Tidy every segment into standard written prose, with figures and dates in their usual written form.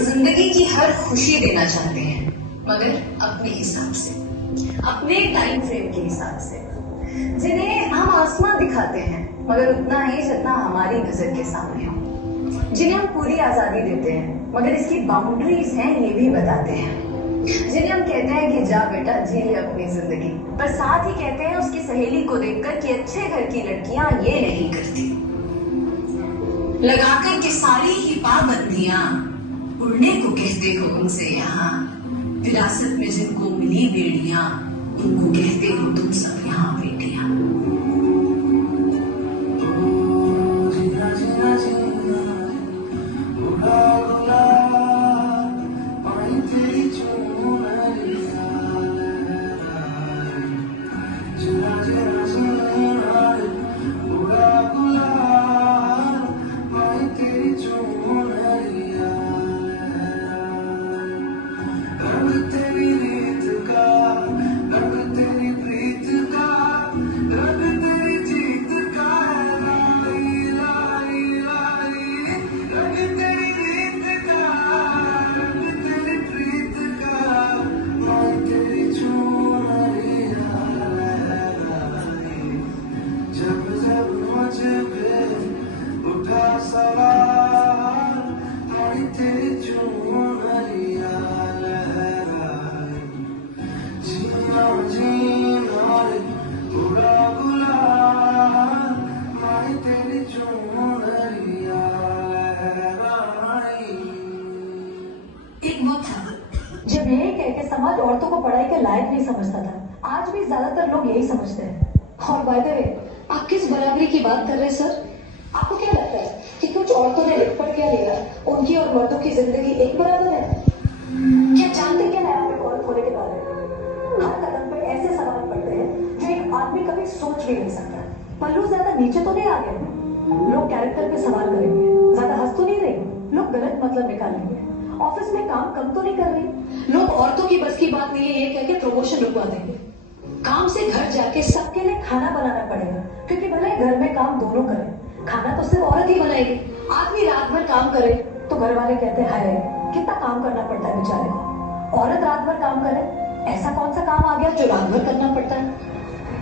जिंदगी की हर खुशी देना चाहते हैं, मगर अपने हिसाब से, अपने टाइम फ्रेम के हिसाब से। जिन्हें हम आसमां दिखाते हैं मगर उतना ही जितना हमारी नजर के सामने हो। जिन्हें हम पूरी आजादी देते हैं मगर इसकी बाउंड्रीज हैं ये भी बताते हैं। जिन्हें हम कहते हैं कि जा बेटा जी ले अपनी जिंदगी, पर साथ ही कहते हैं उसकी सहेली को देखकर कि अच्छे घर की लड़कियां ये नहीं करती। लगाकर के सारी ही पाबंदियां उड़ने को कहते हो उनसे यहाँ। विरासत में जिनको मिली बेड़ियां उनको कहते हो तुम सब यहाँ बेटियां। जब यही कह के समाज औरतों को पढ़ाई के लायक नहीं समझता था, आज भी ज्यादातर लोग यही समझते हैं। और बाय द वे, आप किस बराबरी की बात कर रहे हैं सर? आपको क्या लगता है कि कुछ औरतों ने लिख पढ़ क्या लिया, उनकी और मर्दों की जिंदगी एक बराबर है? क्या जानते क्या है आप औरत होने के बारे में? हर कदम पर ऐसे सवाल पड़ते हैं जो एक आदमी कभी सोच भी नहीं सकता। पल्लू ज्यादा नीचे तो नहीं आ गए, लोग कैरेक्टर पे सवाल करेंगे। ज्यादा हंस तो नहीं रही, लोग गलत मतलब निकालेंगे। ऑफिस में काम कम तो नहीं कर रही, लोग औरतों की बस की बात नहीं है ये कह के प्रमोशन रुकवा देंगे। काम से घर जाके सबके लिए खाना बनाना पड़ेगा, क्योंकि भले घर में काम दोनों करें, खाना तो सिर्फ औरत ही बनाएगी। आदमी रात भर काम करे तो घर वाले कहते हैं हाय कितना काम करना पड़ता है बेचारे को। औरत रात भर काम करे, ऐसा कौन सा काम आ गया जो रात भर करना पड़ता है?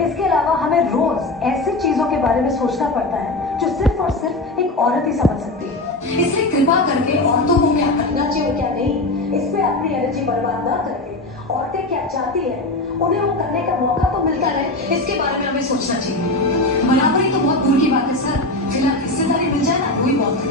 इसके अलावा हमें रोज ऐसी चीजों के बारे में सोचना पड़ता है जो सिर्फ और सिर्फ एक औरत ही समझ सकती है। इसलिए कृपा करके औरतों को क्या करना चाहिए और क्या नहीं, इसमें अपनी एनर्जी बर्बाद न करके औरतें क्या चाहती है उन्हें वो करने का मौका तो मिलता रहे, इसके बारे में हमें सोचना चाहिए। बराबरी तो बहुत दूर की बात है सर, फिलहाल हिस्सेदारी मिल जाए ना वही बहुत है।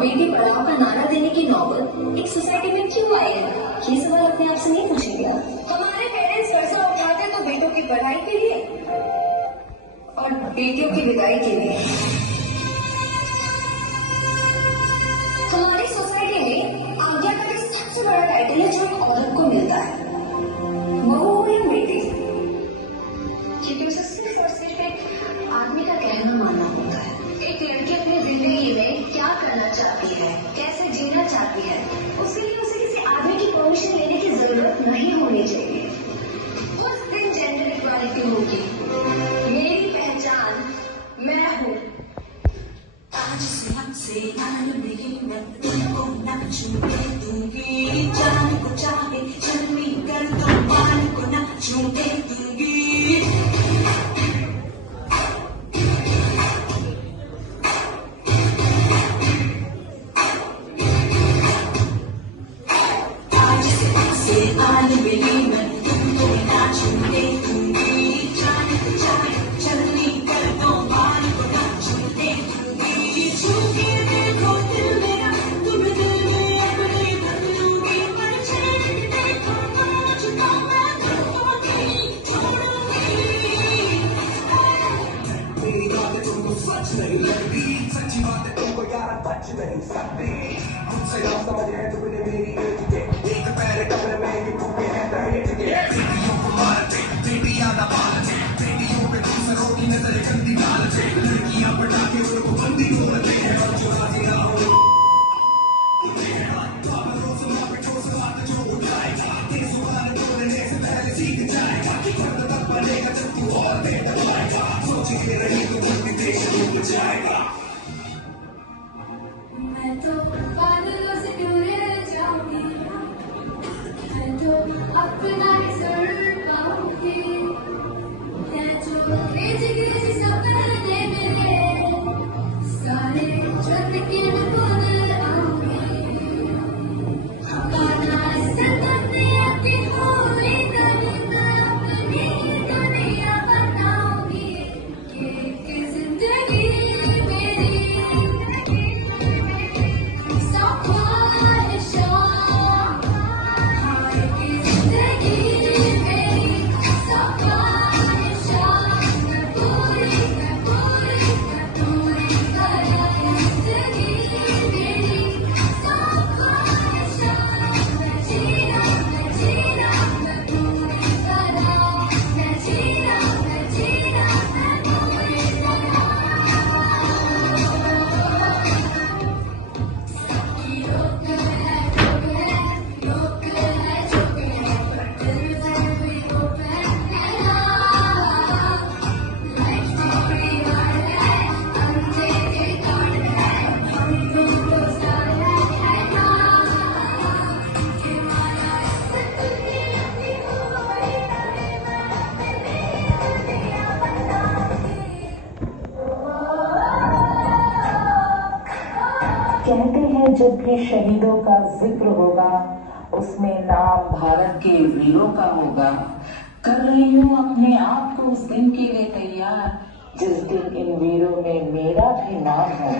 बेटी पढ़ाओ का नारा देने की नौबत एक सोसाइटी में क्यों आई है? ये सवाल अपने आप से नहीं पूछेंगे? हमारे पेरेंट्स कर्जा उठाते तो बेटों की पढ़ाई के लिए और बेटियों की विदाई के लिए। हमारी सोसाइटी में आज्ञाकारी सबसे बड़ा टाइटल है जो एक औरत को मिलता है, बहू हो या बेटी, क्योंकि उसे सिर्फ और सिर्फ एक आदमी का कहना मानना होता है। एक लड़की अपनी जिंदगी में क्या करना चाहती है, कैसे जीना चाहती है, उसके लिए उसे किसी आदमी की परमिशन लेने की जरूरत नहीं होनी चाहिए। उस दिन जेंडर इक्वालिटी होगी। मेरी पहचान मैं हूँ। आज से हमसे दूंगी जान को चाह बच नहीं सकते मुझसे ना समझ है तुमने मेरी एज के एक पैर कमरे में ये भूखे हैं दहेज के बेटियों को मारते बेटियां ना पालते बेटियों पे दूसरों की नजर गंदी डालते लड़कियां पटा के उनको बंदी खोलते हैं और जो राजी ना हो मैं तो बादलों से दूर जाऊंगी मैं तो अपना ही सर पाऊंगी मैं जो गिज सपने मेरे सारे चुन के मैं भूल आऊंगी अपना सपने की पूरी करना अपनी दुनिया बनाऊंगी ये जिंदगी कहते हैं जब भी शहीदों का जिक्र होगा उसमें नाम भारत के वीरों का होगा। कर रही हूँ अपने आप को उस दिन के लिए तैयार जिस दिन इन वीरों में मेरा भी नाम हो।